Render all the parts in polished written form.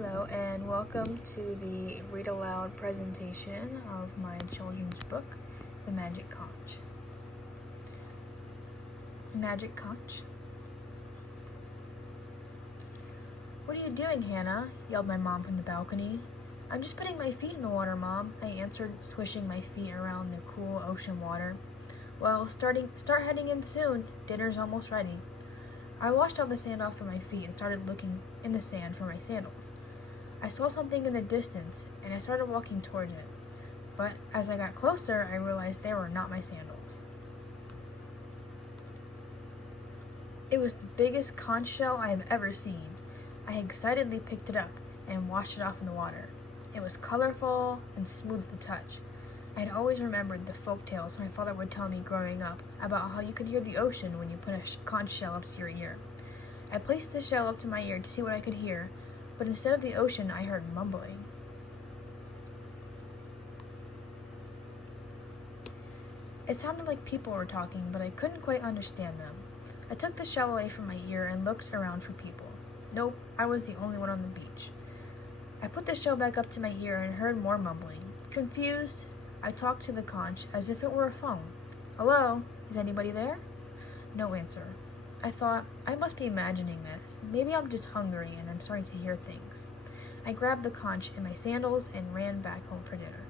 Hello and welcome to the read aloud presentation of my children's book, The Magic Conch. Magic Conch. "What are you doing, Hannah?" yelled my mom from the balcony. "I'm just putting my feet in the water, Mom," I answered, swishing my feet around the cool ocean water. "Well, start heading in soon. Dinner's almost ready." I washed all the sand off of my feet and started looking in the sand for my sandals. I saw something in the distance, and I started walking towards it. But as I got closer, I realized they were not my sandals. It was the biggest conch shell I have ever seen. I excitedly picked it up and washed it off in the water. It was colorful and smooth to the touch. I had always remembered the folk tales my father would tell me growing up about how you could hear the ocean when you put a conch shell up to your ear. I placed the shell up to my ear to see what I could hear, but instead of the ocean, I heard mumbling. It sounded like people were talking, but I couldn't quite understand them. I took the shell away from my ear and looked around for people. Nope, I was the only one on the beach. I put the shell back up to my ear and heard more mumbling. Confused, I talked to the conch as if it were a phone. "Hello, is anybody there?" No answer. I thought, I must be imagining this. Maybe I'm just hungry and I'm starting to hear things. I grabbed the conch in my sandals and ran back home for dinner.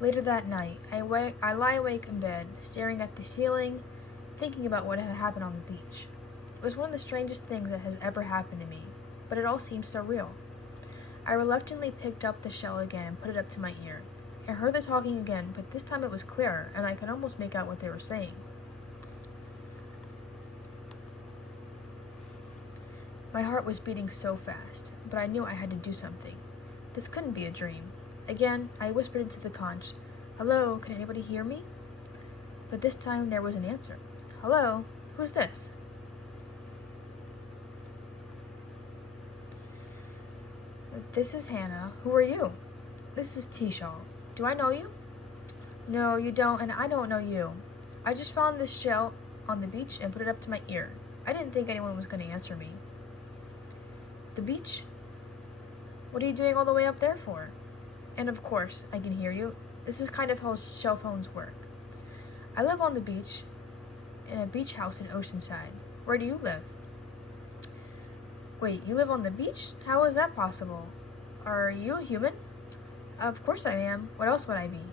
Later that night, I lie awake in bed, staring at the ceiling, thinking about what had happened on the beach. It was one of the strangest things that has ever happened to me, but it all seemed so real. I reluctantly picked up the shell again and put it up to my ear. I heard the talking again, but this time it was clearer, and I could almost make out what they were saying. My heart was beating so fast, but I knew I had to do something. This couldn't be a dream. Again, I whispered into the conch, "Hello, can anybody hear me?" But this time there was an answer. "Hello, who's this?" "This is Hannah. Who are you?" "This is Tishaw. Do I know you?" "No, you don't, and I don't know you. I just found this shell on the beach and put it up to my ear. I didn't think anyone was going to answer me." "The beach? What are you doing all the way up there for?" "And of course, I can hear you. This is kind of how shell phones work. I live on the beach, in a beach house in Oceanside. Where do you live?" "Wait, you live on the beach? How is that possible? Are you a human?" "Of course I am. What else would I be?"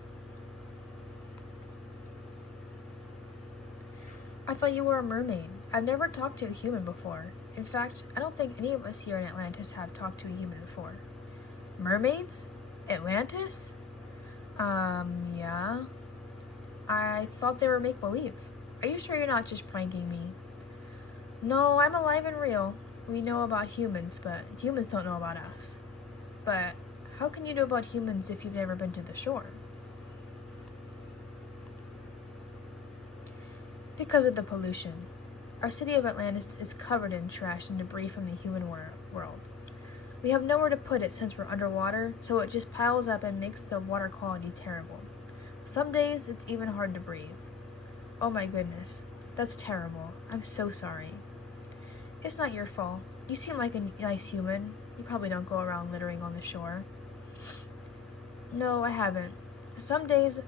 "I thought you were a mermaid. I've never talked to a human before. In fact, I don't think any of us here in Atlantis have talked to a human before." "Mermaids? Atlantis?" Yeah. I thought they were make-believe. Are you sure you're not just pranking me?" "No, I'm alive and real. We know about humans, but humans don't know about us." "But how can you know about humans if you've never been to the shore?" "Because of the pollution. Our city of Atlantis is covered in trash and debris from the human world. We have nowhere to put it since we're underwater, so it just piles up and makes the water quality terrible. Some days it's even hard to breathe." "Oh my goodness, that's terrible. I'm so sorry." "It's not your fault. You seem like a nice human. You probably don't go around littering on the shore." "No, I haven't. Some days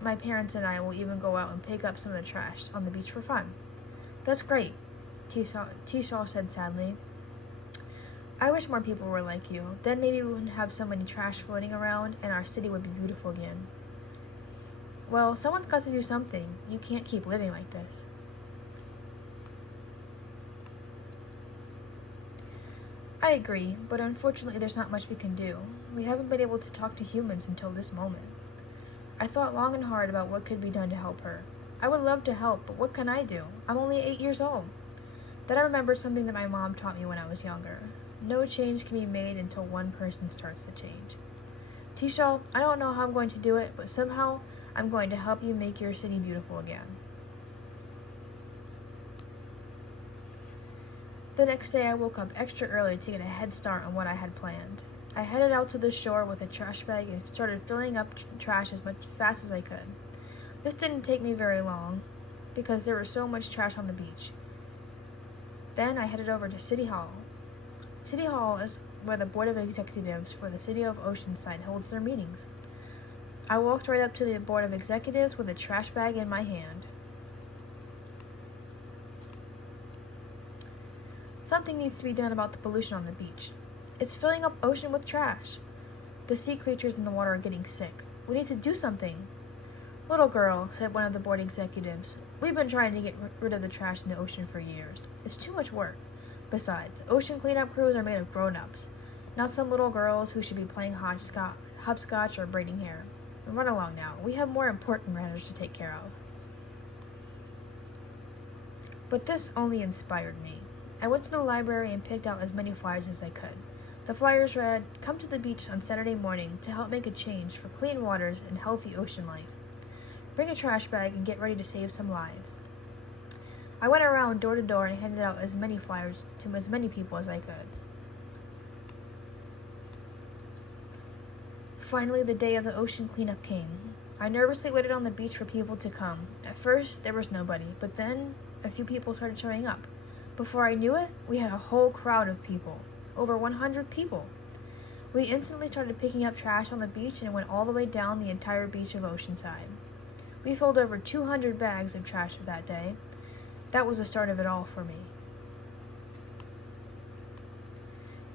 my parents and I will even go out and pick up some of the trash on the beach for fun." "That's great," Tishaw said sadly. "I wish more people were like you. Then maybe we wouldn't have so many trash floating around and our city would be beautiful again." "Well, someone's got to do something. You can't keep living like this." "I agree, but unfortunately there's not much we can do. We haven't been able to talk to humans until this moment." I thought long and hard about what could be done to help her. I would love to help, but what can I do? I'm only 8 years old. Then I remembered something that my mom taught me when I was younger. No change can be made until one person starts the change. "Tishaw, I don't know how I'm going to do it, but somehow I'm going to help you make your city beautiful again." The next day I woke up extra early to get a head start on what I had planned. I headed out to the shore with a trash bag and started filling up trash as fast as I could. This didn't take me very long, because there was so much trash on the beach. Then I headed over to City Hall. City Hall is where the Board of Executives for the City of Oceanside holds their meetings. I walked right up to the Board of Executives with a trash bag in my hand. Something needs to be done about the pollution on the beach. It's filling up ocean with trash. The sea creatures in the water are getting sick. We need to do something. Little girl, said one of the board executives, we've been trying to get rid of the trash in the ocean for years. It's too much work. Besides, ocean cleanup crews are made of grown-ups, not some little girls who should be playing hopscotch or braiding hair. Run along now. We have more important matters to take care of. But this only inspired me. I went to the library and picked out as many flyers as I could. The flyers read, "Come to the beach on Saturday morning to help make a change for clean waters and healthy ocean life. Bring a trash bag and get ready to save some lives." I went around door to door and handed out as many flyers to as many people as I could. Finally, the day of the ocean cleanup came. I nervously waited on the beach for people to come. At first, there was nobody, but then a few people started showing up. Before I knew it, we had a whole crowd of people. Over 100 people. We instantly started picking up trash on the beach and went all the way down the entire beach of Oceanside. We filled over 200 bags of trash that day. That was the start of it all for me.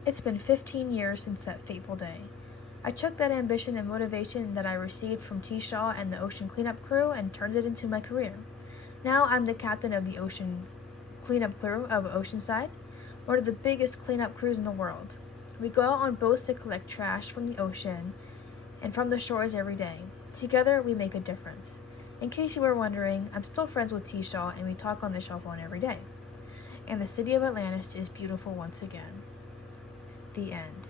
It's been 15 years since that fateful day. I took that ambition and motivation that I received from T. Shaw and the ocean cleanup crew and turned it into my career. Now I'm the captain of the ocean cleanup crew of Oceanside, one of the biggest cleanup crews in the world. We go out on boats to collect trash from the ocean and from the shores every day. Together, we make a difference. In case you were wondering, I'm still friends with T. Shaw and we talk on the cell phone every day. And the city of Atlantis is beautiful once again. The end.